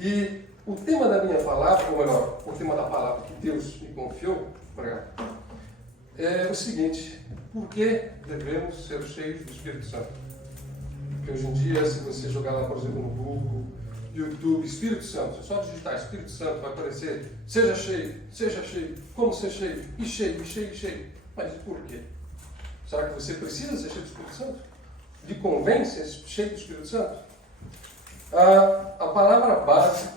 E o tema da minha palavra, ou melhor, o tema da palavra que Deus me confiou, é o seguinte: por que devemos ser cheios do Espírito Santo? Porque hoje em dia, se você jogar lá, por exemplo, no Google, YouTube, Espírito Santo, só digitar Espírito Santo, vai aparecer seja cheio, como ser cheio, e cheio, e cheio, e cheio. Mas por quê? Será que você precisa ser cheio do Espírito Santo? Lhe convém ser cheio do Espírito Santo? A palavra base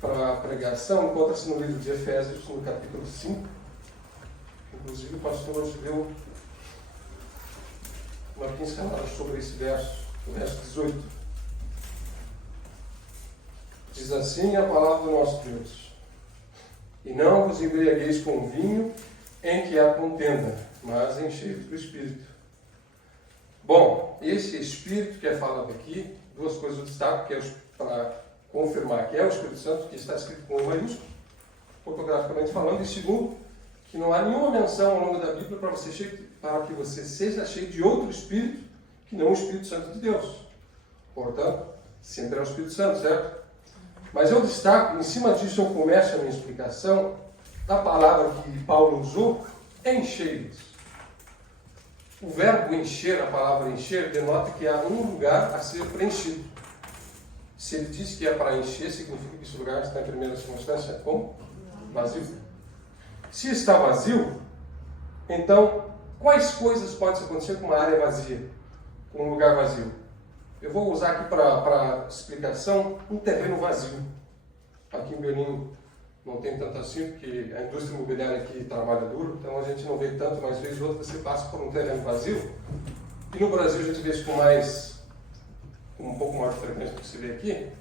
para a pregação encontra-se no livro de Efésios, no capítulo 5. Inclusive o pastor hoje deu uma pincelada sobre esse verso, o verso 18. Diz assim a palavra do nosso Deus: e não vos embriagueis com vinho em que há contenda, mas enchei-vos do Espírito. Bom, esse Espírito que é falado aqui, duas coisas eu destaco, que é para confirmar que é o Espírito Santo, que está escrito com E maiúsculo, fotograficamente falando, e segundo, que não há nenhuma menção ao longo da Bíblia para que você seja cheio de outro Espírito que não o Espírito Santo de Deus. Portanto, sempre é o Espírito Santo, certo? Mas eu destaco, em cima disso eu começo a minha explicação, da palavra que Paulo usou, enchei-vos. O verbo encher, a palavra encher, denota que há um lugar a ser preenchido. Se ele diz que é para encher, significa que esse lugar está em primeira circunstância como? Vazio. Se está vazio, então, quais coisas podem acontecer com uma área vazia, com um lugar vazio? Eu vou usar aqui para explicação um terreno vazio. Aqui em Berlim não tem tanto assim, porque a indústria imobiliária aqui trabalha duro, então a gente não vê tanto, mas vez ou outra você passa por um terreno vazio. E no Brasil a gente vê isso com um pouco mais de frequência do que você vê aqui.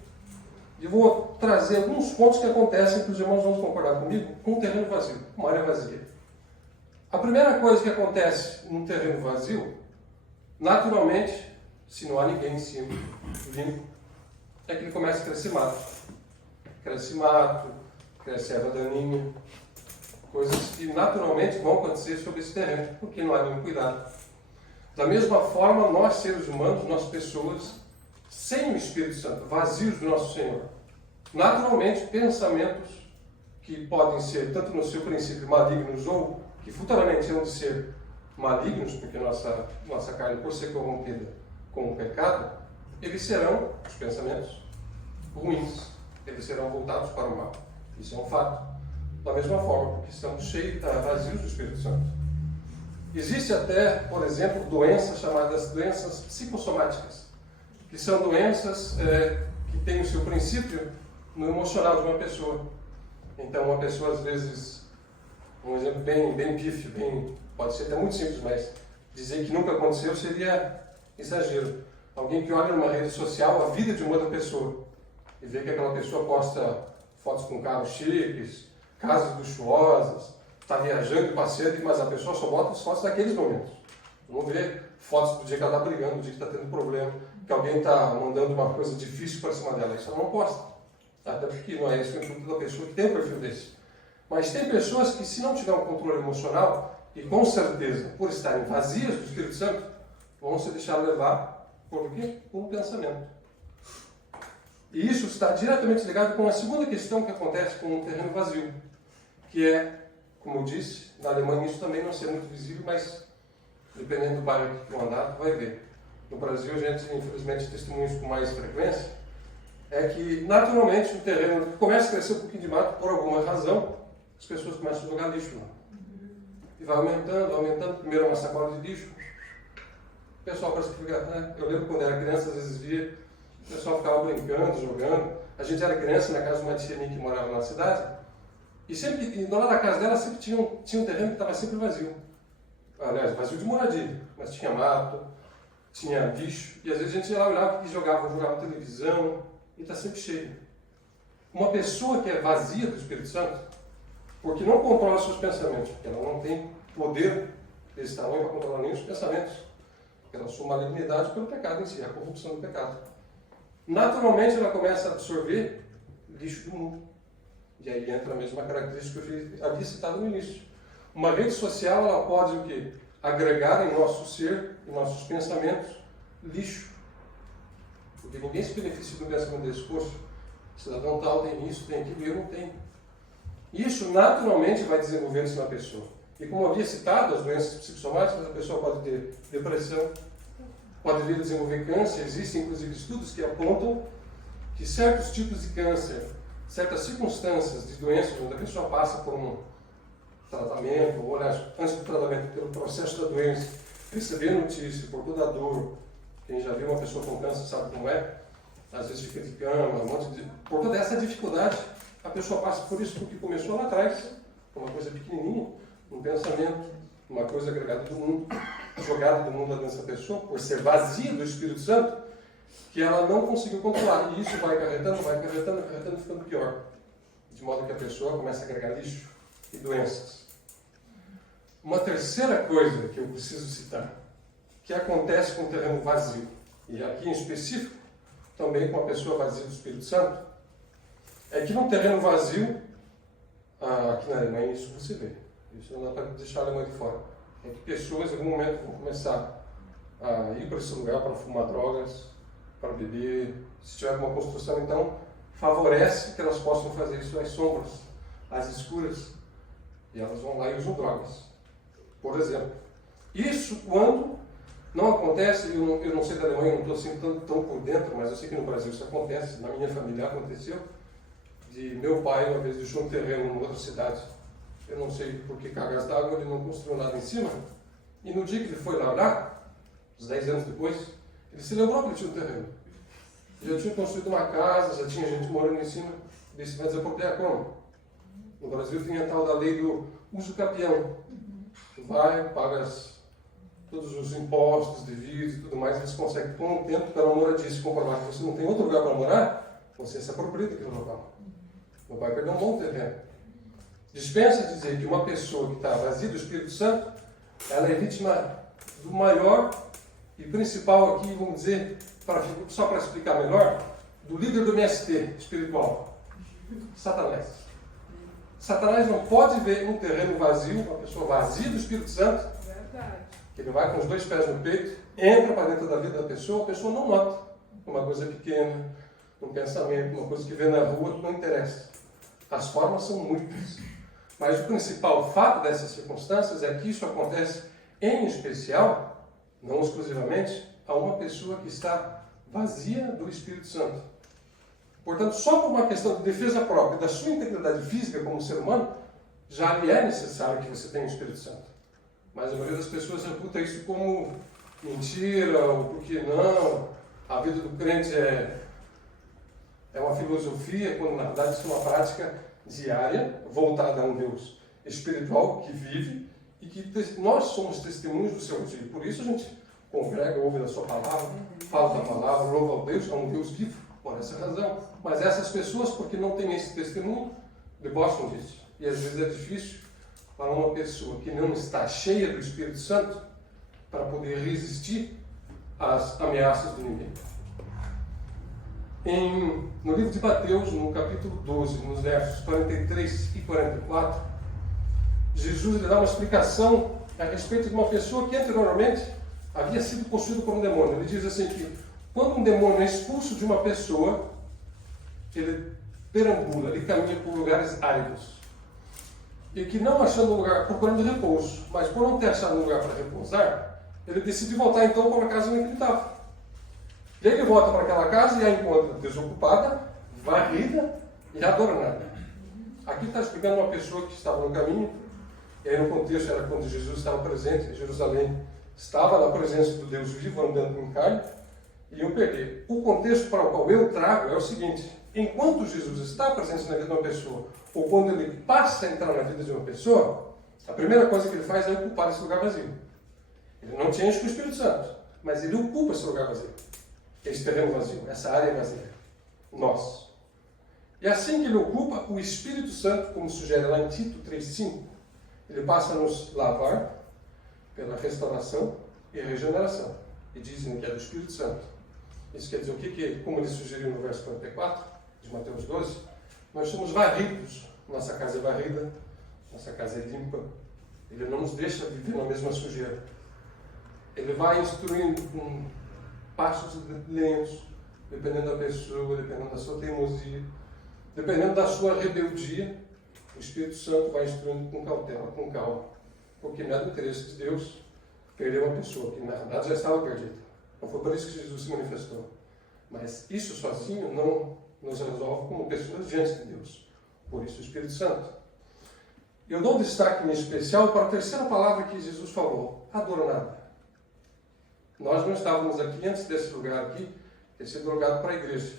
E vou trazer alguns pontos que acontecem, que os irmãos vão concordar comigo, com um terreno vazio, uma área vazia. A primeira coisa que acontece num terreno vazio, naturalmente, se não há ninguém em cima, limpo, é que ele começa a crescer mato. Cresce mato, cresce erva daninha, coisas que naturalmente vão acontecer sobre esse terreno, porque não há nenhum cuidado. Da mesma forma, nós seres humanos, nós pessoas, sem o Espírito Santo, vazios do nosso Senhor, naturalmente pensamentos que podem ser, tanto no seu princípio, malignos ou que futuramente hão de ser malignos, porque nossa carne, por ser corrompida com o pecado, eles serão, os pensamentos, ruins, eles serão voltados para o mal. Isso é um fato. Da mesma forma, porque estamos vazios do Espírito Santo. Existe até, por exemplo, doenças chamadas doenças psicossomáticas, que são doenças que têm o seu princípio no emocional de uma pessoa. Então, uma pessoa, às vezes, um exemplo bem pífio, pode ser até muito simples, mas dizer que nunca aconteceu seria exagero. Alguém que olha numa rede social a vida de uma outra pessoa e vê que aquela pessoa posta fotos com carros chiques, casas luxuosas, está viajando, passeando, mas a pessoa só bota as fotos daqueles momentos. Não vê fotos do dia que ela está brigando, do dia que está tendo problema, que alguém está mandando uma coisa difícil para cima dela. Isso ela não posta. Até porque não é esse o intuito da pessoa que tem um perfil desse. Mas tem pessoas que, se não tiver um controle emocional, e com certeza, por estarem vazias do Espírito Santo, vão se deixar levar por quê? Por um pensamento. E isso está diretamente ligado com a segunda questão que acontece com um terreno vazio, que é, como eu disse, na Alemanha isso também não ser muito visível, mas dependendo do bairro que tu andar, tu vai ver. No Brasil a gente, infelizmente, testemunha isso com mais frequência, é que naturalmente o terreno começa a crescer um pouquinho de mato, por alguma razão, as pessoas começam a jogar lixo lá. E vai aumentando, primeiro uma sacola de lixo. O pessoal parece que fica, eu lembro quando era criança, às vezes via, o pessoal ficava brincando, jogando. A gente era criança na casa de uma tia minha que morava na cidade, e do lado da casa dela sempre tinha um terreno que estava sempre vazio. Aliás, vazio de moradia, mas tinha mato, tinha lixo, e às vezes a gente ia lá, olhava e jogava televisão, e está sempre cheio. Uma pessoa que é vazia do Espírito Santo, porque não controla seus pensamentos, porque ela não tem poder desse tamanho para controlar nem os pensamentos, pela sua malignidade, pelo pecado em si, a corrupção do pecado. Naturalmente ela começa a absorver lixo do mundo. E aí entra a mesma característica que eu havia citado no início. Uma rede social, ela pode o quê? Agregar em nosso ser, em nossos pensamentos, lixo. Porque ninguém se beneficia do pensamento desse curso. Cidadão tal tem isso, tem aquilo, e eu não tenho. Isso naturalmente vai desenvolvendo-se na pessoa. E como eu havia citado, as doenças psicossomáticas, a pessoa pode ter depressão, pode vir a desenvolver câncer. Existem inclusive estudos que apontam que certos tipos de câncer, certas circunstâncias de doenças, onde a pessoa passa por um tratamento, ou aliás, antes do tratamento, pelo processo da doença, receber notícia, por toda a dor, quem já viu uma pessoa com câncer sabe como é, às vezes fica de cama, por toda essa dificuldade, a pessoa passa por isso porque começou lá atrás, uma coisa pequenininha, um pensamento, uma coisa agregada do mundo, jogada do mundo dessa pessoa, por ser vazia do Espírito Santo, que ela não conseguiu controlar. E isso vai acarretando, ficando pior. De modo que a pessoa começa a agregar lixo e doenças. Uma terceira coisa que eu preciso citar, que acontece com o terreno vazio, e aqui em específico, também com a pessoa vazia do Espírito Santo, é que no terreno vazio, aqui na Alemanha isso você vê, isso não dá para deixar a Alemanha de fora, é que pessoas em algum momento vão começar a ir para esse lugar para fumar drogas, para beber, se tiver uma construção, então favorece que elas possam fazer isso às sombras, às escuras, e elas vão lá e usam drogas, por exemplo. Isso quando não acontece, eu não sei da Alemanha, eu não estou assim tão por dentro, mas eu sei que no Brasil isso acontece, na minha família aconteceu, de meu pai uma vez deixou um terreno em outra cidade, eu não sei por que cargas d'água, ele não construiu nada em cima, e no dia que ele foi lá olhar, uns 10 anos depois, ele se lembrou que ele tinha um terreno. Já tinha construído uma casa, já tinha gente morando em cima, disse, vai desapropriar como? No Brasil tem a tal da lei do uso capião. Tu vai, pagas todos os impostos devidos e tudo mais, eles conseguem, com o tempo, pela moradice, comprovar que você não tem outro lugar para morar, você se apropria daquele local. Não vai perder um bom terreno. Dispensa dizer que uma pessoa que está vazia do Espírito Santo, ela é vítima do maior e principal aqui, vamos dizer, só para explicar melhor, do líder do MST espiritual, Satanás. Satanás não pode ver um terreno vazio, uma pessoa vazia do Espírito Santo, que ele vai com os 2 pés no peito, entra para dentro da vida da pessoa, a pessoa não nota. Uma coisa pequena, um pensamento, uma coisa que vê na rua, não interessa. As formas são muitas. Mas o principal fato dessas circunstâncias é que isso acontece, em especial, não exclusivamente, a uma pessoa que está vazia do Espírito Santo. Portanto, só por uma questão de defesa própria da sua integridade física como ser humano, já lhe é necessário que você tenha o Espírito Santo. Mas a maioria das pessoas reputa isso como mentira, ou por que não, a vida do crente é uma filosofia, quando na verdade isso é uma prática diária, voltada a um Deus espiritual que vive e que nós somos testemunhos do seu dia. Por isso a gente congrega, ouve da sua palavra, fala da palavra, louva ao Deus, é um Deus vivo, por essa razão. Mas essas pessoas, porque não têm esse testemunho, debocham disso. E às vezes é difícil para uma pessoa que não está cheia do Espírito Santo para poder resistir às ameaças do inimigo. No livro de Mateus, no capítulo 12, nos versos 43 e 44, Jesus lhe dá uma explicação a respeito de uma pessoa que anteriormente havia sido possuído por um demônio. Ele diz assim que quando um demônio é expulso de uma pessoa, ele perambula, ele caminha por lugares áridos. E que não achando um lugar, procurando repouso, mas por não ter achado um lugar para repousar, ele decide voltar então para a casa onde ele estava. E aí ele volta para aquela casa e a encontra desocupada, varrida e adornada. Aqui está explicando uma pessoa que estava no caminho, e aí no contexto era quando Jesus estava presente em Jerusalém, estava na presença do Deus vivo, andando em carne, e eu peguei. O contexto para o qual eu trago é o seguinte: enquanto Jesus está presente na vida de uma pessoa, ou quando ele passa a entrar na vida de uma pessoa, a primeira coisa que ele faz é ocupar esse lugar vazio. Ele não tinha isso com o Espírito Santo, mas ele ocupa esse lugar vazio, esse terreno vazio, essa área vazia, nós. E assim que ele ocupa, o Espírito Santo, como sugere lá em Tito 3,5, ele passa a nos lavar pela restauração e regeneração. E dizem que é do Espírito Santo. Isso quer dizer o que, como ele sugeriu no verso 44 de Mateus 12, nós somos varridos. Nossa casa é varrida, nossa casa é limpa. Ele não nos deixa viver na mesma sujeira. Ele vai instruindo com passos lentos, dependendo da pessoa, dependendo da sua teimosia, dependendo da sua rebeldia, o Espírito Santo vai instruindo com cautela, com calma. Porque não é do interesse de Deus perder uma pessoa que, na verdade, já estava perdida. Não foi por isso que Jesus se manifestou. Mas isso sozinho não nos resolve como pessoas diante de Deus. Por isso o Espírito Santo. Eu dou destaque em especial para a terceira palavra que Jesus falou, adornada. Nós não estávamos aqui antes desse lugar aqui, ter sido alugado para a igreja.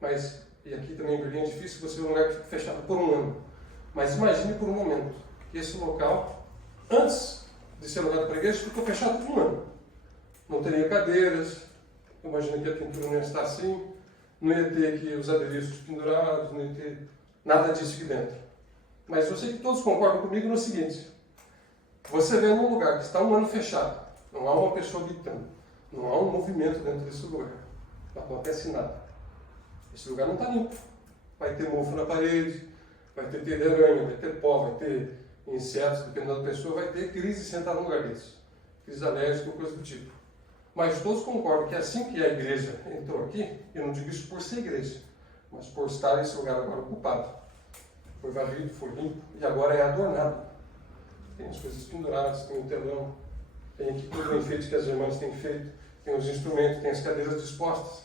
Mas, e aqui também em Berlim é difícil você ver um lugar que fica fechado por um ano. Mas imagine por um momento que esse local, antes de ser alugado para a igreja, ficou fechado por um ano. Não teria cadeiras, imagina que a pintura não ia estar assim, não ia ter aqui os adereços pendurados, não ia ter nada disso aqui dentro. Mas eu sei que todos concordam comigo no seguinte: você vê num lugar que está um ano fechado, não há uma pessoa habitando, não há um movimento dentro desse lugar, não acontece nada. Esse lugar não está limpo. Vai ter mofo na parede, vai ter teia de aranha, vai ter pó, vai ter insetos, dependendo da pessoa, vai ter crise sentar num lugar desse. Crise alérgica ou coisa do tipo. Mas todos concordam que assim que a igreja entrou aqui, eu não digo isso por ser igreja, mas por estar esse lugar agora ocupado. Foi varrido, foi limpo e agora é adornado. Tem as coisas penduradas, tem o telão, tem aqui todo o enfeite que as irmãs têm feito, tem os instrumentos, tem as cadeiras dispostas.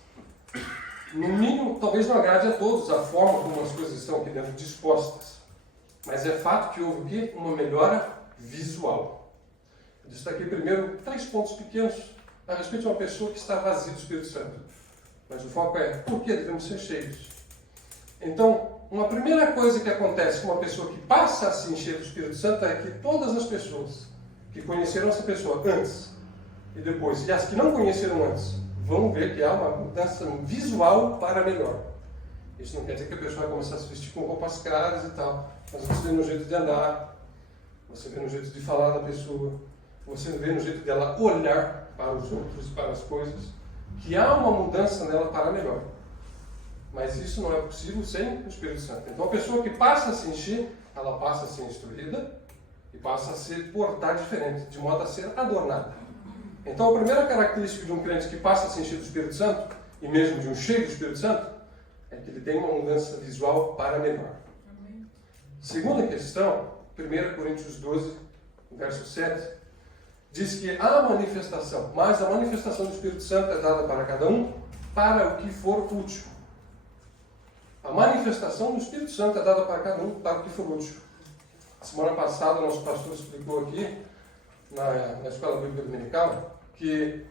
No mínimo, talvez não agrade a todos a forma como as coisas estão aqui dentro dispostas. Mas é fato que houve o quê? Uma melhora visual. Eu destaquei primeiro 3 pontos pequenos a respeito de uma pessoa que está vazia do Espírito Santo. Mas o foco é por que devemos ser cheios. Então, uma primeira coisa que acontece com uma pessoa que passa a se encher do Espírito Santo é que todas as pessoas que conheceram essa pessoa antes e depois, e as que não conheceram antes, vão ver que há uma mudança visual para melhor. Isso não quer dizer que a pessoa vai começar a se vestir com roupas caras e tal, mas você vê no jeito de andar, você vê no jeito de falar da pessoa, você vê no jeito dela olhar para os outros, para as coisas, que há uma mudança nela para melhor. Mas isso não é possível sem o Espírito Santo. Então a pessoa que passa a se encher, ela passa a ser instruída e passa a se portar diferente, de modo a ser adornada. Então a primeira característica de um crente que passa a se encher do Espírito Santo, e mesmo de um cheio do Espírito Santo, é que ele tem uma mudança visual para melhor. Amém. Segunda questão, 1 Coríntios 12, verso 7, diz que há manifestação, mas a manifestação do Espírito Santo é dada para cada um para o que for útil. A manifestação do Espírito Santo é dada para cada um para o que for útil. Semana passada, o nosso pastor explicou aqui, na Escola Bíblica Dominical, que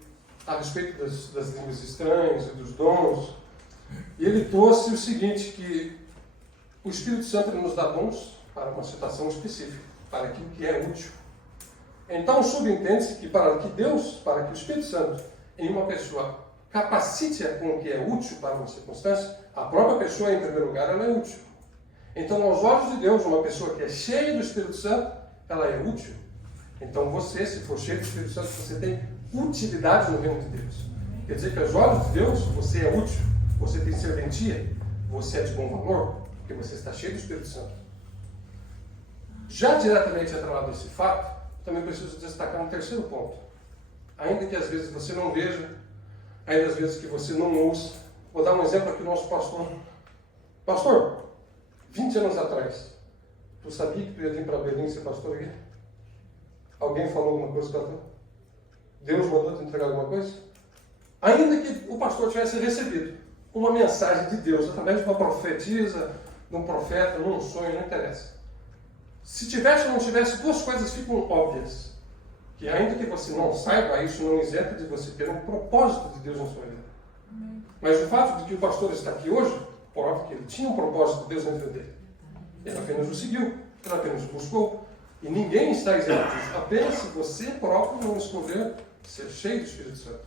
a respeito das línguas estranhas e dos dons, e ele trouxe o seguinte, que o Espírito Santo nos dá dons para uma situação específica, para aquilo que é útil. Então, subentende-se que para que o Espírito Santo, em uma pessoa, capacite-a com o que é útil para uma circunstância, a própria pessoa, em primeiro lugar, ela é útil. Então, aos olhos de Deus, uma pessoa que é cheia do Espírito Santo, ela é útil. Então, você, se for cheio do Espírito Santo, você tem utilidade no reino de Deus. Quer dizer que aos olhos de Deus, você é útil, você tem serventia, você é de bom valor, porque você está cheio do Espírito Santo. Já diretamente atrelado a esse fato, também preciso destacar um terceiro ponto. Ainda que às vezes você não veja, ainda às vezes que você não ouça. Vou dar um exemplo aqui do nosso pastor. Pastor, 20 anos atrás, tu sabia que tu ia vir para Berlim ser pastor aqui? Alguém falou alguma coisa para tu? Deus mandou te entregar alguma coisa? Ainda que o pastor tivesse recebido uma mensagem de Deus, através de uma profetisa, de um profeta, num sonho, não interessa. Se tivesse ou não tivesse, 2 coisas ficam óbvias. Que ainda que você não saiba, isso não isenta de você ter um propósito de Deus na sua vida. Mas o fato de que o pastor está aqui hoje, prova que ele tinha um propósito de Deus na vida dele. Ele apenas o seguiu, ele apenas o buscou. E ninguém está isento disso. Apenas se você próprio não escolher ser cheio do Espírito Santo.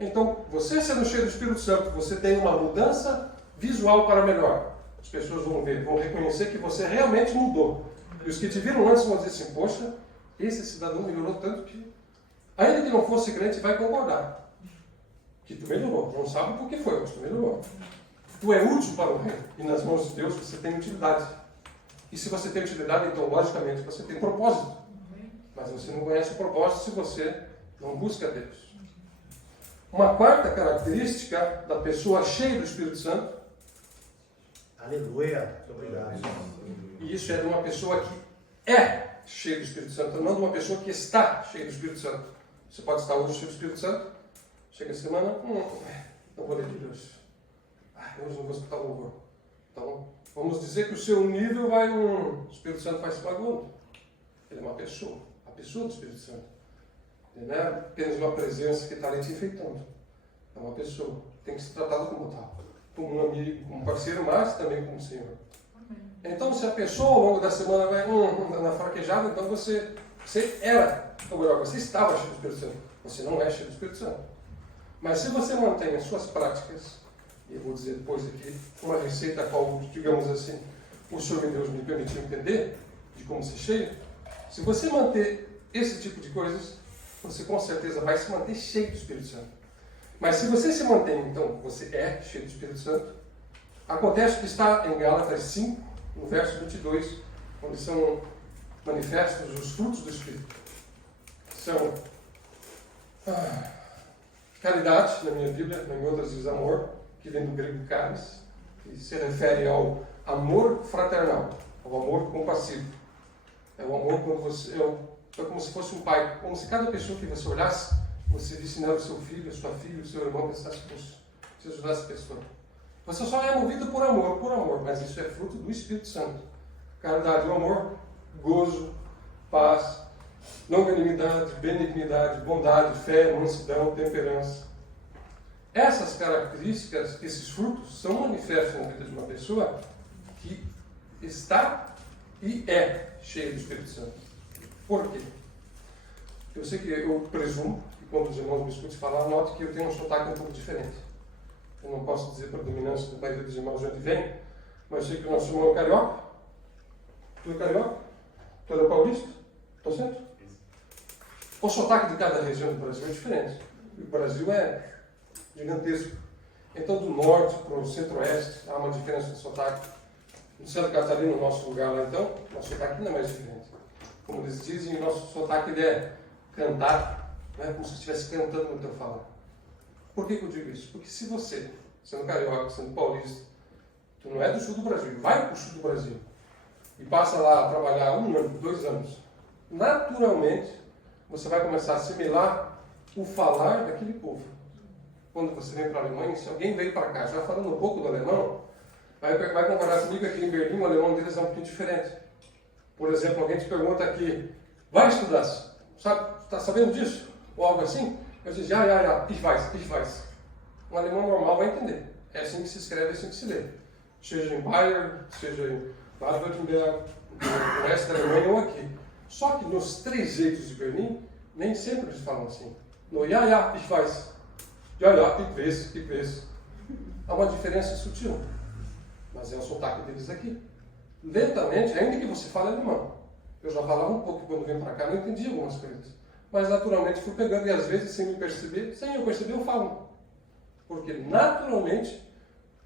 Então, você sendo cheio do Espírito Santo, você tem uma mudança visual para melhor. As pessoas vão ver, vão reconhecer que você realmente mudou. E os que te viram antes vão dizer assim, poxa, esse cidadão melhorou tanto que, ainda que não fosse crente, vai concordar. Que tu melhorou. Não sabe por que foi, mas tu melhorou. Tu é útil para o reino. E nas mãos de Deus você tem utilidade. E se você tem utilidade, então, logicamente, você tem propósito. Mas você não conhece o propósito se você não busca Deus. Uma quarta característica da pessoa cheia do Espírito Santo. Aleluia. Muito obrigado. E isso é de uma pessoa que é cheia do Espírito Santo, não de uma pessoa que está cheia do Espírito Santo. Você pode estar hoje cheio do Espírito Santo, chega a semana, não vou ler de Deus. Hoje não vou escutar louvor. Então, vamos dizer que o seu nível vai o Espírito Santo vai se magoando. Ele é uma pessoa, a pessoa do Espírito Santo. Ele não é apenas uma presença que está ali te enfeitando. É uma pessoa, tem que ser tratado como tal. Como um amigo, como um parceiro, mas também como um Senhor. Então, se a pessoa ao longo da semana vai na fraquejada, então você era, ou melhor, você estava cheio do Espírito Santo. Você não é cheio do Espírito Santo. Mas se você mantém as suas práticas, e eu vou dizer depois aqui uma receita a qual, digamos assim, o Senhor meu Deus me permitiu entender, de como ser cheio, se você manter esse tipo de coisas, você com certeza vai se manter cheio do Espírito Santo. Mas se você se mantém, então, você é cheio do Espírito Santo, acontece que está em Gálatas 5, no verso 22, onde são manifestos os frutos do Espírito. São caridade, na minha Bíblia, em outras diz amor, que vem do grego caris, que se refere ao amor fraternal, ao amor compassivo. É o amor quando você é como se fosse um pai, como se cada pessoa que você olhasse, você visse nela o seu filho, a sua filha, o seu irmão, pensasse, poxa, se ajudasse a pessoa. Você só é movido por amor, mas isso é fruto do Espírito Santo. Caridade, o amor, gozo, paz, longanimidade, benignidade, bondade, fé, mansidão, temperança. Essas características, esses frutos, são manifestos na vida de uma pessoa que está e é cheia do Espírito Santo. Por quê? Eu sei que eu presumo que quando os irmãos me escutam falar, note que eu tenho um sotaque um pouco diferente. Eu não posso dizer para a dominância da maioria dos irmãos de onde vem, mas eu sei que o nosso irmão é carioca. Tu é carioca? Tu é paulista? Estou certo? O sotaque de cada região do Brasil é diferente. O Brasil é gigantesco. Então, do norte para o centro-oeste, há uma diferença de sotaque. No Santa Catarina, no nosso lugar lá, então, nosso sotaque ainda é mais diferente. Como eles dizem, o nosso sotaque ele é cantar, né? Como se estivesse cantando no teu falar. Por que eu digo isso? Porque se você, sendo carioca, sendo paulista, tu não é do sul do Brasil, vai para o sul do Brasil e passa lá a trabalhar 1 ano, 2 anos, naturalmente você vai começar a assimilar o falar daquele povo. Quando você vem para a Alemanha, se alguém veio para cá já falando um pouco do alemão, vai comparar comigo aqui em Berlim, o alemão deles é um pouquinho diferente. Por exemplo, alguém te pergunta aqui, vai estudar? Está sabendo disso? Ou algo assim? Eu digo, ja, ich weiß. Um alemão normal vai entender. É assim que se escreve, é assim que se lê. Seja em Bayern, seja em Baden-Württemberg, no resto da Alemanha ou aqui. Só que nos 3 jeitos de Berlim, nem sempre eles falam assim. No ja, ich weiß. Ja, ich weiß. Há uma diferença sutil. Mas é o sotaque deles aqui. Lentamente, ainda que você fale alemão. Eu já falava um pouco quando vim para cá, não entendi algumas coisas. Mas naturalmente fui pegando e às vezes sem eu perceber, eu falo. Porque naturalmente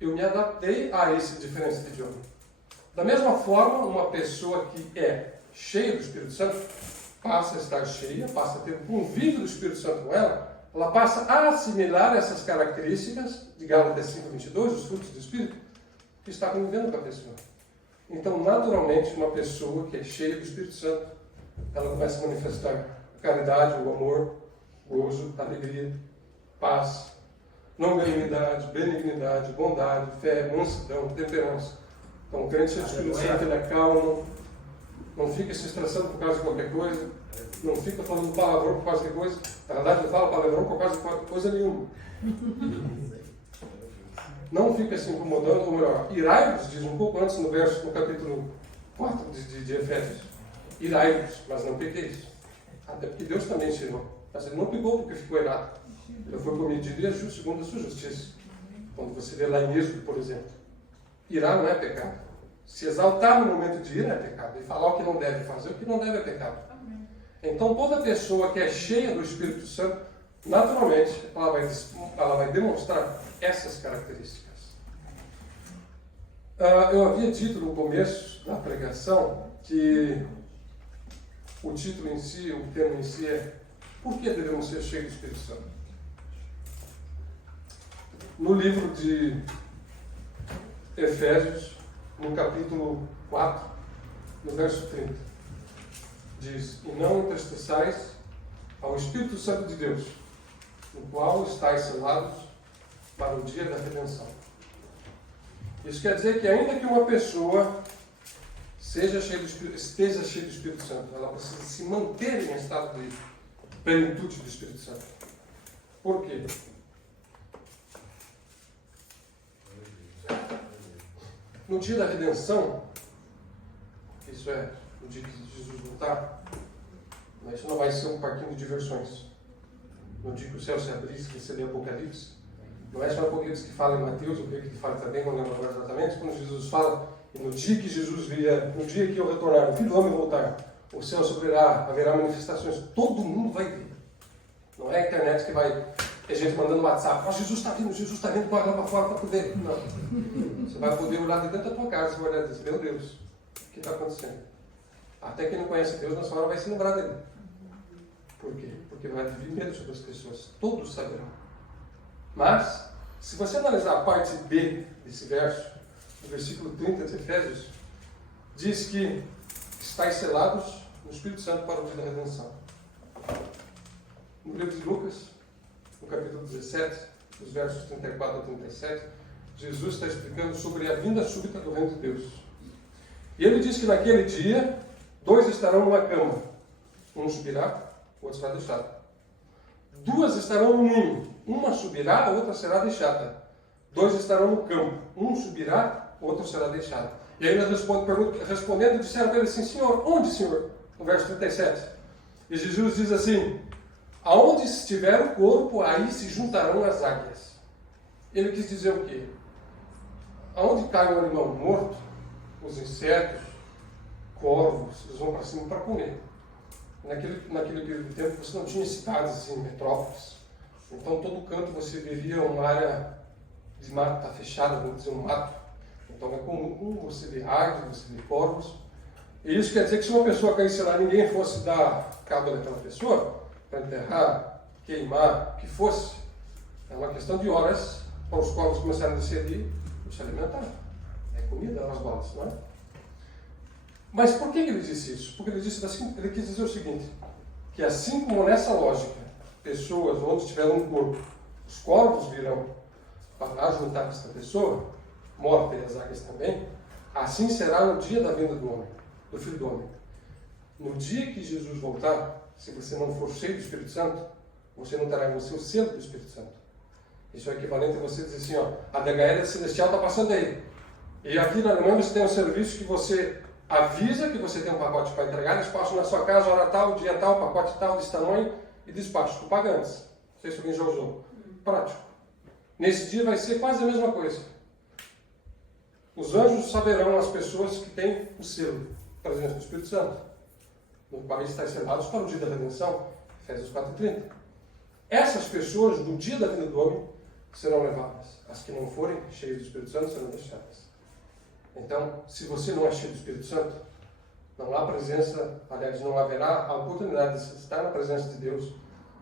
eu me adaptei a essa diferença de idioma. Da mesma forma, uma pessoa que é cheia do Espírito Santo passa a estar cheia, passa a ter um convívio do Espírito Santo com ela passa a assimilar essas características de Gálatas 5:22, os frutos do Espírito, que está convivendo com a pessoa. Então, naturalmente, uma pessoa que é cheia do Espírito Santo, ela começa a manifestar a caridade, o amor, o gozo, a alegria, paz, longanimidade, benignidade, bondade, fé, mansidão, temperança. Então, o crente cheio do Espírito Santo, ele é calmo, não fica se estressando por causa de qualquer coisa, não fica falando palavrão por causa de coisa. Na verdade, não fala palavrão por causa de coisa nenhuma. Não fica se incomodando, ou melhor, irai-vos, diz um pouco antes no capítulo 4 de Efésios. Irai-vos, mas não pequeis. Até porque Deus também ensinou. Mas ele não pegou porque ficou errado. Ele foi cometido e é justo segundo a sua justiça. Quando você vê lá em Êxodo, por exemplo, irar não é pecado. Se exaltar no momento de ira é pecado. E falar o que não deve fazer, o que não deve é pecado. Então, toda pessoa que é cheia do Espírito Santo, naturalmente, ela vai demonstrar essas características. Eu havia dito no começo da pregação que o título em si, o tema em si é: por que devemos ser cheios do Espírito Santo? no livro de Efésios, no capítulo 4, no verso 30. Diz: e não entristeçais ao Espírito Santo de Deus, no qual estáis selados para o dia da redenção. Isso quer dizer que ainda que uma pessoa esteja cheia do Espírito Santo, ela precisa se manter em estado de plenitude do Espírito Santo. Por quê? No dia da redenção, isso é, no dia que Jesus voltar, mas isso não vai ser um parquinho de diversões. No dia que o céu se abrir, que você lê Apocalipse, não é só Apocalipse que fala em Mateus, eu creio que ele fala também, não lembro agora exatamente, quando Jesus fala, e no dia que Jesus vier, no dia que eu retornar, o Filho do Homem voltar, o céu se abrirá, haverá manifestações, todo mundo vai ver. Não é a internet que vai ter gente mandando WhatsApp, oh, Jesus está vindo, corre lá para fora para poder. Não. Você vai poder olhar de dentro da tua casa, você vai olhar e dizer, meu Deus, o que está acontecendo? Até quem não conhece Deus, nessa hora vai se lembrar dele. Por quê? Porque vai vir medo sobre as pessoas, todos saberão. Mas, se você analisar a parte B desse verso, no versículo 30 de Efésios, diz que estáis selados no Espírito Santo para o dia da redenção. No livro de Lucas, no capítulo 17, dos versos 34 a 37, Jesus está explicando sobre a vinda súbita do reino de Deus. E ele diz que naquele dia, 2 estarão numa cama. Um subirá, o outro será deixado. 2 estarão no ninho. Uma subirá, a outra será deixada. 2 estarão no campo. Um subirá, o outro será deixado. E aí eles respondendo, disseram para ele assim, Senhor, onde, Senhor? No verso 37. E Jesus diz assim, aonde estiver o corpo, aí se juntarão as águias. Ele quis dizer o quê? Aonde cai um animal morto, os insetos, corvos, eles vão para cima para comer. Naquele período de tempo você não tinha cidades assim, metrópoles. Então todo canto você veria uma área de mata fechada, vamos dizer, um mato. Então é comum você ver águias, você ver corvos. E isso quer dizer que se uma pessoa caísse lá e ninguém fosse dar cabo daquela pessoa, para enterrar, queimar, o que fosse, é uma questão de horas para os corvos começarem a descer ali e se alimentar. É comida nas balas, não é? Mas por que ele disse isso? Porque ele quis dizer o seguinte, que assim como nessa lógica, pessoas onde estiver um corpo, os corvos virão para juntar essa pessoa, morta e as águias também, assim será no dia da vinda do homem, do Filho do Homem. No dia que Jesus voltar, se você não for cheio do Espírito Santo, você não terá em você o selo do Espírito Santo. Isso é equivalente a você dizer assim, ó, a DHL celestial está passando aí. E aqui na Alemanha você tem um serviço que você avisa que você tem um pacote para entregar, despacho na sua casa, hora tal, dia tal, pacote tal, desse tamanho, e despacho. Tu paga antes. Não sei se alguém já usou. Prático. Nesse dia vai ser quase a mesma coisa. Os anjos saberão as pessoas que têm o selo, a presença do Espírito Santo, no qual estão selados para o dia da redenção, Efésios 4:30. Essas pessoas, no dia da vinda do homem, serão levadas. As que não forem cheias do Espírito Santo serão deixadas. Então, se você não é cheio do Espírito Santo, não há presença, aliás, não haverá a oportunidade de estar na presença de Deus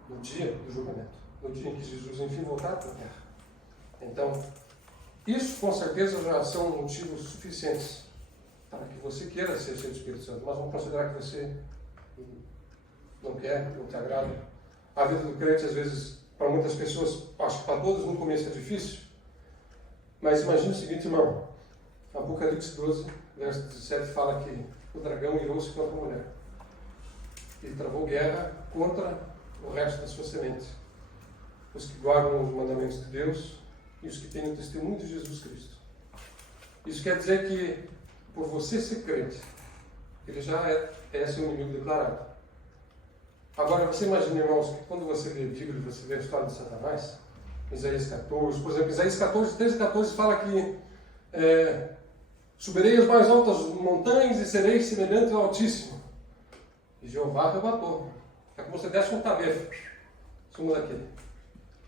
no dia do julgamento, no dia em que Jesus, enfim, voltar para a terra. Então, isso com certeza já são motivos suficientes para que você queira ser cheio do Espírito Santo, mas vamos considerar que você não quer, não te agrada. A vida do crente, às vezes, para muitas pessoas, acho que para todos no começo é difícil, mas imagine o seguinte, irmão. Apocalipse 12, verso 17, fala que o dragão irou-se contra a mulher e travou guerra contra o resto da sua semente. Os que guardam os mandamentos de Deus e os que têm o testemunho de Jesus Cristo. Isso quer dizer que, por você ser crente, ele já é seu inimigo declarado. Agora, você imagina, irmãos, que quando você lê a Bíblia, você vê a história de Satanás, Isaías 14, por exemplo, Isaías 14, 13 e 14 fala que subirei as mais altas montanhas e serei semelhante ao Altíssimo. E Jeová arrebatou. É como se desse um tabefe. Suma daquele.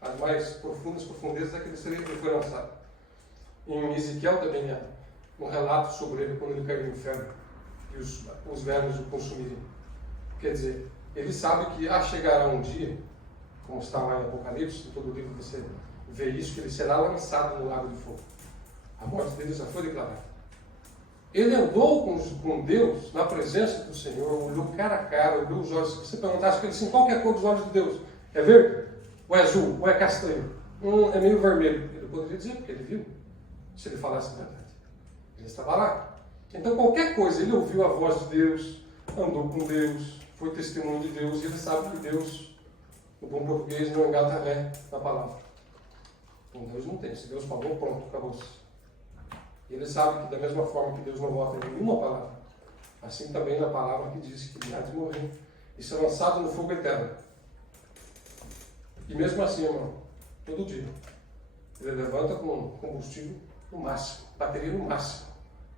As mais profundas profundezas daquele sereio que foi lançado. Em Ezequiel também há um relato sobre ele quando ele caiu no inferno e os vermes o consumiriam. Quer dizer, ele sabe que chegará um dia, como está lá em Apocalipse, em todo o livro você vê isso, que ele será lançado no lago de fogo. A morte dele já foi declarada. Ele andou com Deus na presença do Senhor, olhou cara a cara, olhou os olhos. Se você perguntasse para ele assim, qual que é a cor dos olhos de Deus? É verde? Ou é azul? Ou é castanho? É meio vermelho. Ele poderia dizer, porque ele viu, se ele falasse a verdade. Ele estava lá. Então qualquer coisa, ele ouviu a voz de Deus, andou com Deus, foi testemunho de Deus, e ele sabe que Deus, no bom português, não engata ré na palavra. Então Deus não tem. Se Deus falou, pronto, acabou-se. Ele sabe que da mesma forma que Deus não volta em nenhuma palavra, assim também na palavra que diz que ele há de morrer e ser lançado no fogo eterno. E mesmo assim, irmão, todo dia, ele levanta com combustível no máximo, bateria no máximo,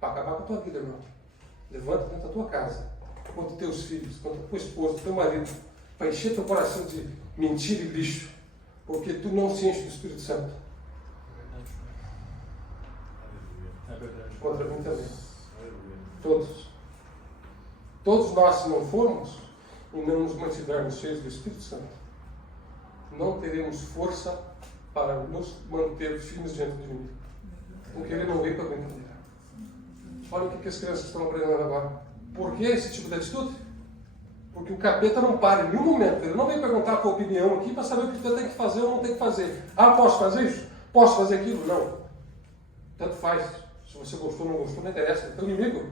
para acabar com a tua vida, irmão. Levanta dentro da tua casa, contra teus filhos, contra tua esposa, teu marido, para encher teu coração de mentira e lixo, porque tu não se enche do Espírito Santo. Contra mim também. Todos. Todos nós, se não formos e não nos mantivermos cheios do Espírito Santo, não teremos força para nos manter firmes diante de mim. Porque ele não veio para brincadeira. Olha o que as crianças estão aprendendo agora. Por que esse tipo de atitude? Porque o capeta não para em nenhum momento. Ele não vem perguntar a tua opinião aqui para saber o que tu tem que fazer ou não tem que fazer. Ah, posso fazer isso? Posso fazer aquilo? Não. Tanto faz. Se você gostou ou não gostou, não interessa. É teu inimigo.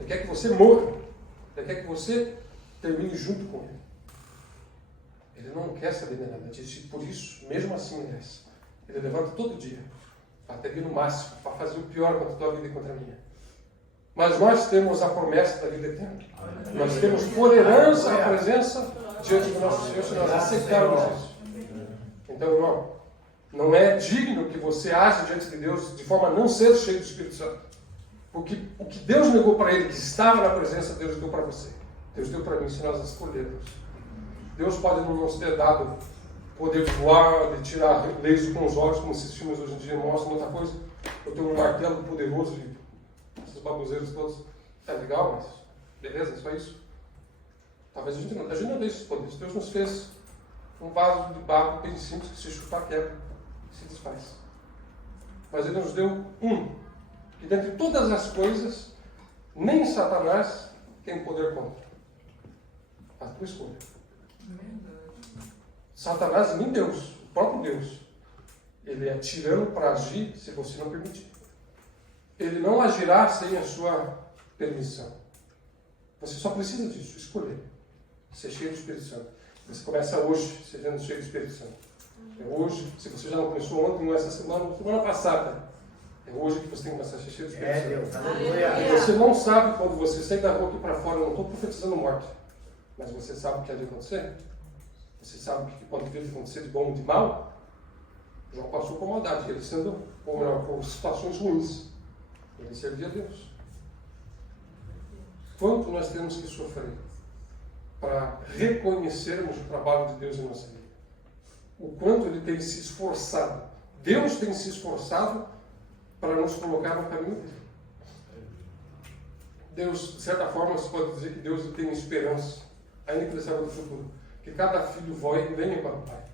Ele quer que você morra. Ele quer que você termine junto com ele. Ele não quer saber de nada disso. Por isso, mesmo assim, ele levanta todo dia. Bateria no máximo. Para fazer o pior contra a tua vida e contra a minha. Mas nós temos a promessa da vida eterna. Nós temos por herança a presença diante do nosso Senhor, se nós aceitarmos isso. Então, irmão, não é digno que você age diante de Deus de forma a não ser cheio do Espírito Santo. Porque o que Deus negou para ele, que estava na presença, Deus deu para você. Deus deu para mim, se nós escolhermos. Deus pode não nos ter dado poder de voar, de tirar laser com os olhos, como esses filmes hoje em dia mostram, outra coisa. Eu tenho um martelo poderoso de esses babuzeiros todos. É legal, mas beleza, só isso. Talvez a gente não tenha esses poderes. Deus nos fez um vaso de barro bem simples que se chutar quebra, se desfaz. Mas Ele nos deu que dentre todas as coisas, nem Satanás tem poder contra. A tua escolha. Satanás nem Deus, o próprio Deus. Ele é tirano para agir se você não permitir. Ele não agirá sem a sua permissão. Você só precisa disso, escolher. Ser cheio do Espírito Santo. Você começa hoje, sendo cheio do Espírito Santo. É hoje, se você já não começou ontem, não essa semana passada. É hoje que você tem que começar a ser cheio do Espírito Santo. Deus, você não sabe quando você sai da rua aqui para fora, eu não estou profetizando morte. Mas você sabe o que há de acontecer? Você sabe que pode vir de acontecer de bom ou de mal? João passou por maldade, ele sendo, ou melhor, por situações ruins. Ele servia a Deus. Quanto nós temos que sofrer para reconhecermos o trabalho de Deus em nossa vida? O quanto Ele tem se esforçado. Deus tem se esforçado para nos colocar no caminho dele. Deus, de certa forma, você pode dizer que Deus tem esperança, ainda que Ele saiba do futuro, que cada filho venha para o Pai.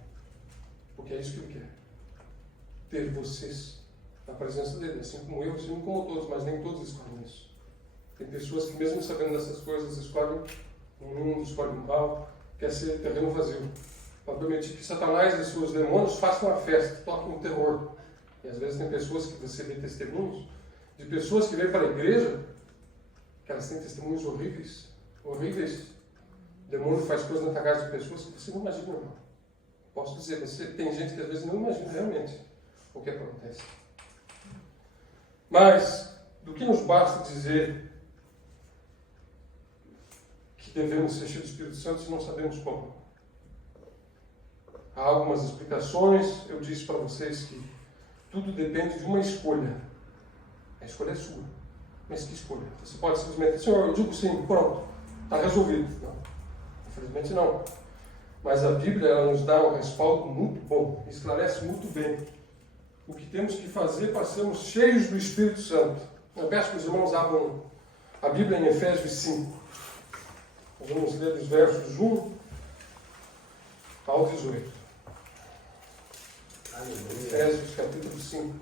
Porque é isso que Ele quer. Ter vocês na presença dele, assim como eu, assim como todos, mas nem todos escolhem isso. Tem pessoas que, mesmo sabendo dessas coisas, escolhem um mundo, escolhem um mal, quer ser terreno vazio, para permitir que Satanás e seus demônios façam uma festa, toquem um terror. E às vezes tem pessoas que você vê testemunhos de pessoas que vêm para a igreja, que elas têm testemunhos horríveis, horríveis. O demônio faz coisas na casa de pessoas que você não imagina, irmão. Posso dizer, tem gente que às vezes não imagina realmente o que acontece. Mas, do que nos basta dizer que devemos ser cheios do Espírito Santo se não sabemos como? Há algumas explicações. Eu disse para vocês que tudo depende de uma escolha. A escolha é sua. Mas que escolha? Você pode simplesmente dizer, Senhor, eu digo sim, pronto, está resolvido. Não, infelizmente não. Mas a Bíblia ela nos dá um respaldo muito bom, esclarece muito bem o que temos que fazer para sermos cheios do Espírito Santo. Eu peço que os irmãos abram a Bíblia em Efésios 5. Nós vamos ler dos versos 1 ao 18. Efésios capítulo 5,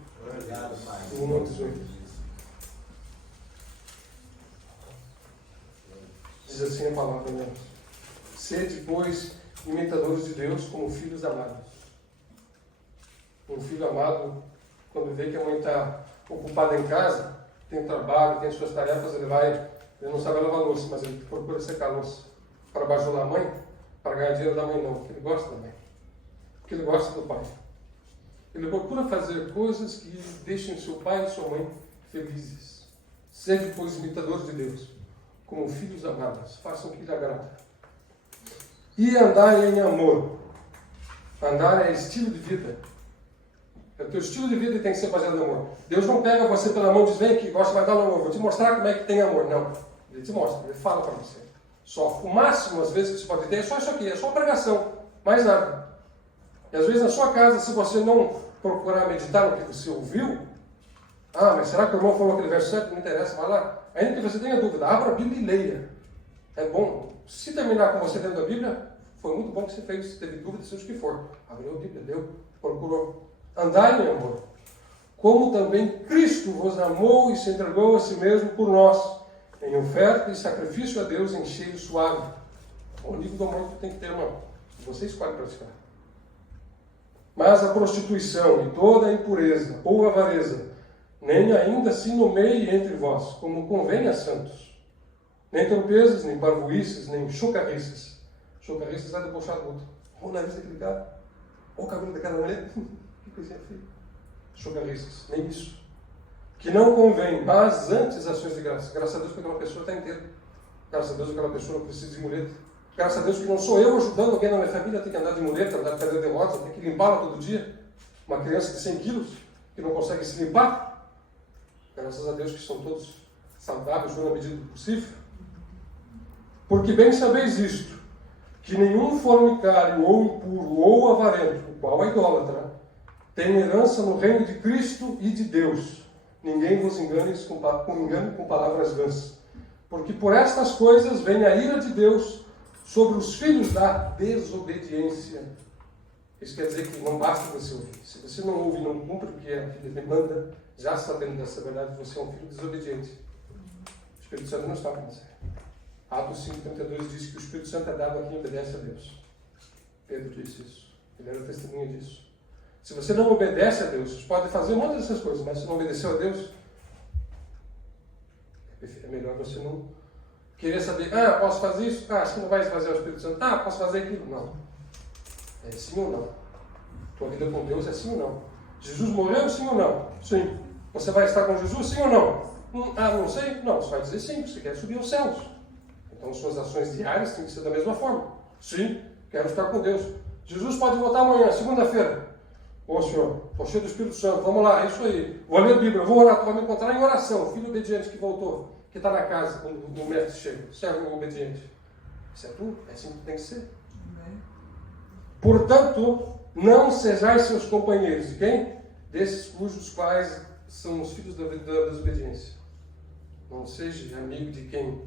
do 1 ao 18. Diz assim a palavra de Deus: sede, pois, imitadores de Deus como filhos amados. Um filho amado, quando vê que a mãe está ocupada em casa, tem trabalho, tem suas tarefas, ele não sabe lavar louça, mas ele procura secar a louça para bajular a mãe, para ganhar dinheiro da mãe não, porque ele gosta da mãe, porque ele gosta do pai. Ele procura fazer coisas que deixem seu pai e sua mãe felizes. Sede, pois, imitadores de Deus, como filhos amados, façam o que lhe agrada. E andar em amor. Andar é estilo de vida. O teu estilo de vida tem que ser baseado no amor. Deus não pega você pela mão e diz: vem aqui, gosta, vai dar um amor, vou te mostrar como é que tem amor. Não. Ele te mostra, ele fala para você. Só o máximo, às vezes, que você pode ter é só isso aqui, é só pregação, mais nada. E às vezes na sua casa, se você não procurar meditar no que você ouviu, mas será que o irmão falou aquele verso certo? Não interessa, vai lá. Ainda que você tenha dúvida, abra a Bíblia e leia. É bom. Se terminar com você dentro da Bíblia, foi muito bom que você fez, se teve dúvida, seja o que for. Abriu a Bíblia, leu, procurou. Andai em amor, como também Cristo vos amou e se entregou a si mesmo por nós, em oferta e sacrifício a Deus em cheio suave. O nível do amor que tem que ter, irmão. Você escolhe praticar. Mas a prostituição e toda a impureza ou avareza, nem ainda se nomeie entre vós, como convém a santos. Nem torpezas, nem parvoíces, nem chocarrices. Chocarrices é debochar do outro. Olha o nariz daquele cara. Olha o cabelo daquela mulher. Que coisinha feia. Chocarrices, nem isso. Que não convém, mas antes ações de graça. Graças a Deus que aquela pessoa está inteira. Graças a Deus que aquela pessoa não precisa de muleta. Graças a Deus que não sou eu ajudando alguém na minha família a ter que andar de muleta, andar de cadeira de rodas, ter que limpá-la todo dia. Uma criança de 100 quilos que não consegue se limpar. Graças a Deus que são todos saudáveis na medida do possível. Porque bem sabeis isto, que nenhum fornicário, ou impuro, ou avarento, o qual é idólatra, tem herança no reino de Cristo e de Deus. Ninguém vos engane com palavras vãs. Porque por estas coisas vem a ira de Deus sobre os filhos da desobediência. Isso quer dizer que não basta você ouvir. Se você não ouve e não cumpre o que a Bíblia demanda, já sabendo dessa verdade, você é um filho desobediente. O Espírito Santo não está com você. Atos 5,32 diz que o Espírito Santo é dado a quem obedece a Deus. Pedro disse isso. Ele era testemunha disso. Se você não obedece a Deus, você pode fazer muitas dessas coisas, mas se não obedeceu a Deus, é melhor você não querer saber: posso fazer isso? Você não vai esvaziar o Espírito Santo? Posso fazer aquilo? Não. É sim ou não. Tua vida com Deus é sim ou não. Jesus morreu, sim ou não? Sim. Você vai estar com Jesus, sim ou não? Não sei? Não, você vai dizer sim, você quer subir aos céus. Então suas ações diárias têm que ser da mesma forma. Sim, quero estar com Deus. Jesus pode voltar amanhã, segunda-feira. Senhor, estou cheio do Espírito Santo, vamos lá, é isso aí. Vou ler a Bíblia, vou orar, tu vai me encontrar em oração. Filho obediente que voltou, que está na casa quando o mestre chega. Servo obediente. Isso é tu? É assim que tem que ser. Portanto, não sejais seus companheiros. De quem? Desses cujos pais são os filhos da desobediência. Não seja amigo de quem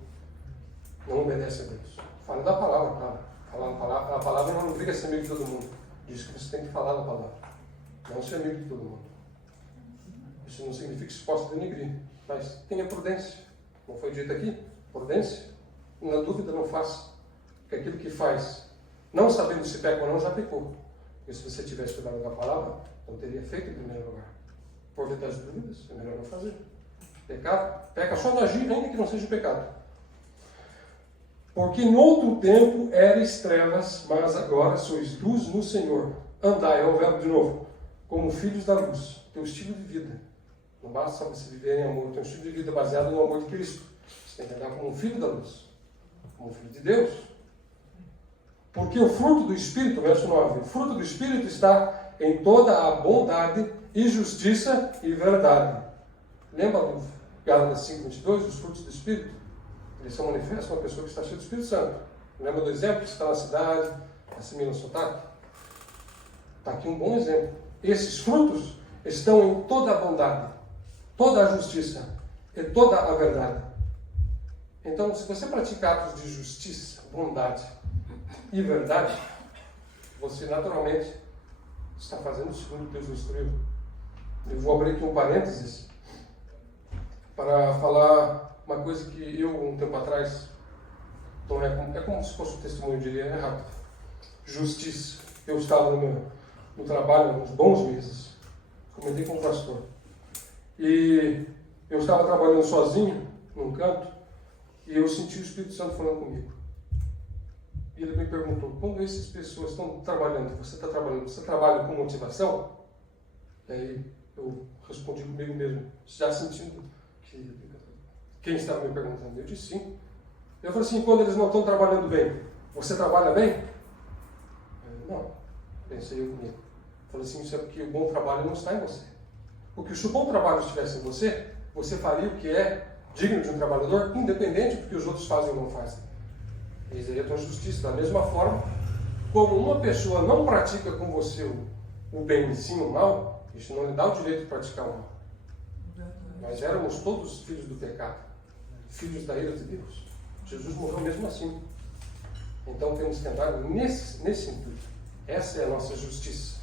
não obedece a Deus. Fala da palavra, cara. A palavra não obriga a ser amigo de todo mundo. Diz que você tem que falar da palavra. Não ser amigo de todo mundo. Isso não significa que se possa denigrir. Mas tenha prudência. Não foi dito aqui? Prudência. Na dúvida não faça. Porque aquilo que faz, não sabendo se peca ou não, já pecou. Porque se você tivesse cuidado da palavra, não teria feito em primeiro lugar. Por via das dúvidas, é melhor não fazer. Pecado, peca só no agir, ainda que não seja pecado. Porque no outro tempo erais trevas, mas agora sois luz no Senhor. Andai, é o verbo de novo, como filhos da luz. Teu estilo de vida. Não basta só você viver em amor. Teu estilo de vida é baseado no amor de Cristo. Você tem que andar como um filho da luz. Como um filho de Deus. Porque o fruto do Espírito, verso 9, o fruto do Espírito está em toda a bondade e justiça e verdade. Lembra do Gálatas 5:22, os frutos do Espírito? Eles são manifestos uma pessoa que está cheia do Espírito Santo. Lembra do exemplo que está na cidade, assimila o sotaque? Está aqui um bom exemplo. Esses frutos estão em toda a bondade, toda a justiça e toda a verdade. Então, se você pratica atos de justiça, bondade e verdade, você naturalmente está fazendo segundo Deus instruiu. Eu vou abrir aqui um parênteses para falar uma coisa que eu, um tempo atrás, não é como se fosse um testemunho, eu diria, é rápido. Justiça. Eu estava no trabalho há uns bons meses, comentei com o pastor, e eu estava trabalhando sozinho, num canto, e eu senti o Espírito Santo falando comigo. E ele me perguntou, quando essas pessoas estão trabalhando, você trabalha com motivação? E aí eu respondi comigo mesmo, já sentindo que quem estava me perguntando. Eu disse sim. Eu falei assim, quando eles não estão trabalhando bem, você trabalha bem? Não. Pensei eu comigo. Falei assim, isso é porque o bom trabalho não está em você. Porque se o bom trabalho estivesse em você, você faria o que é digno de um trabalhador, independente do que os outros fazem ou não fazem. Eis aí a tua justiça. Da mesma forma, como uma pessoa não pratica com você o bem e sim o mal, isso não lhe dá o direito de praticar o mal. Nós éramos todos filhos do pecado, filhos da ira de Deus. Jesus morreu mesmo assim. Então temos que andar nesse sentido. Essa é a nossa justiça.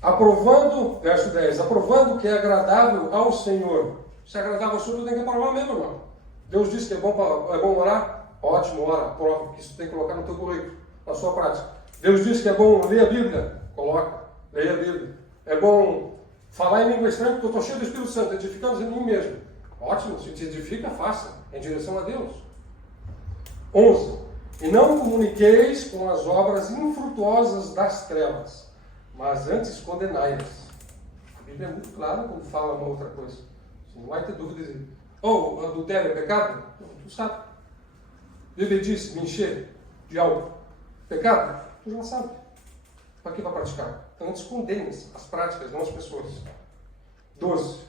Aprovando, verso 10, aprovando que é agradável ao Senhor. Se é agradável ao Senhor, tu tem que aprovar mesmo, irmão. Deus disse que é bom orar. Ótimo, ora, prova, porque isso tem que colocar no teu currículo, na sua prática. Deus disse que é bom ler a Bíblia. Coloca, leia a Bíblia. É bom falar em língua estranha, porque eu estou cheio do Espírito Santo, edificando em mim mesmo. Ótimo, se te edifica, faça, em direção a Deus. 11. E não comuniqueis com as obras infrutuosas das trevas, mas antes condenai-as. A Bíblia é muito clara quando fala uma outra coisa. Você não vai ter dúvida de adultério é pecado? Tu sabe. A Bíblia diz, me encher de algo. Pecado? Tu já sabe. Para que vai praticar? Então antes condene as práticas, não as pessoas. 12.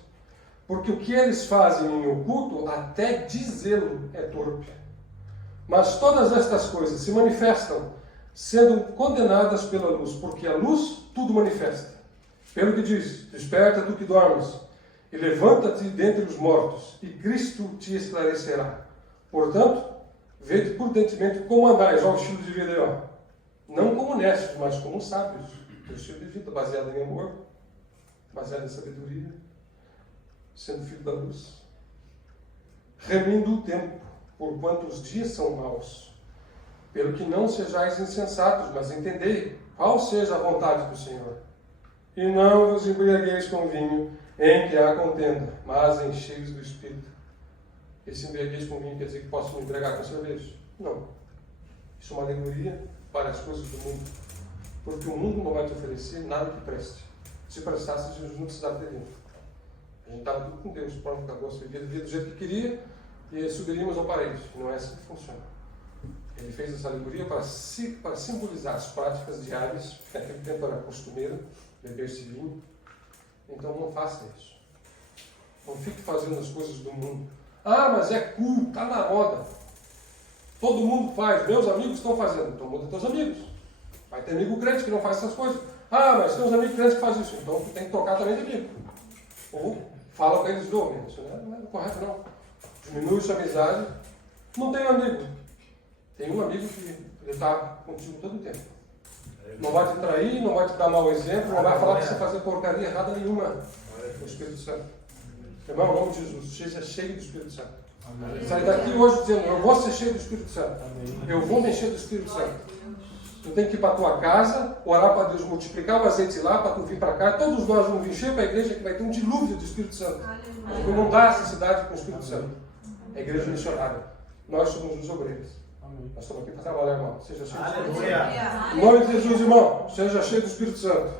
Porque o que eles fazem em oculto, até dizê-lo é torpe. Mas todas estas coisas se manifestam, sendo condenadas pela luz, porque a luz tudo manifesta. Pelo que diz, desperta tu que dormes, e levanta-te dentre os mortos, e Cristo te esclarecerá. Portanto, vede prudentemente como andais, ao estilo de vida, ó. Não como honestos, mas como sábios. Teu estilo de vida baseado em amor, baseado em sabedoria, sendo filho da luz. Remindo o tempo, porquanto os dias são maus. Pelo que não sejais insensatos, mas entendei qual seja a vontade do Senhor. E não vos embriagueis com vinho, em que há contenda, mas enchei-vos do Espírito. Esse embriaguez com vinho quer dizer que posso me embriagar com cerveja? Não. Isso é uma alegoria para as coisas do mundo. Porque o mundo não vai te oferecer nada que preste. Se prestasse, Jesus não precisava ter vindo. A gente estava tudo com Deus, pronto, acabou, vivia do jeito que queria e subiríamos ao paraíso. Não é assim que funciona. Ele fez essa alegoria para simbolizar as práticas diárias, que naquele tempo era costumeiro, beber-se vinho. Então não faça isso. Não fique fazendo as coisas do mundo. Ah, mas é cool, está na moda. Todo mundo faz, meus amigos estão fazendo. Então muda teus amigos. Vai ter amigo crente que não faz essas coisas. Ah, mas tem uns amigos crentes que fazem isso. Então tu tem que trocar também de amigo. Ou fala para eles, isso não é correto não. Diminui sua amizade. Não tem amigo. Tem um amigo que ele está contigo todo o tempo. Não vai te trair, não vai te dar mau exemplo, não vai falar que você fazer porcaria errada nenhuma. O Espírito Santo. Irmão, em nome de Jesus, seja cheio do Espírito Santo. Sai daqui hoje dizendo, eu vou ser cheio do Espírito Santo. Eu vou me encher do Espírito Santo. Tu tem que ir para a tua casa, orar para Deus multiplicar o azeite lá, para tu vir para cá. Todos nós vamos vir cheio para a igreja que vai ter um dilúvio do Espírito Santo. Porque não dá essa cidade com o Espírito Santo. É a igreja missionária. Nós somos os obreiros. Nós estamos aqui para trabalhar, irmão. Seja cheio do Espírito Santo. Em nome de Jesus, irmão. Seja cheio do Espírito Santo.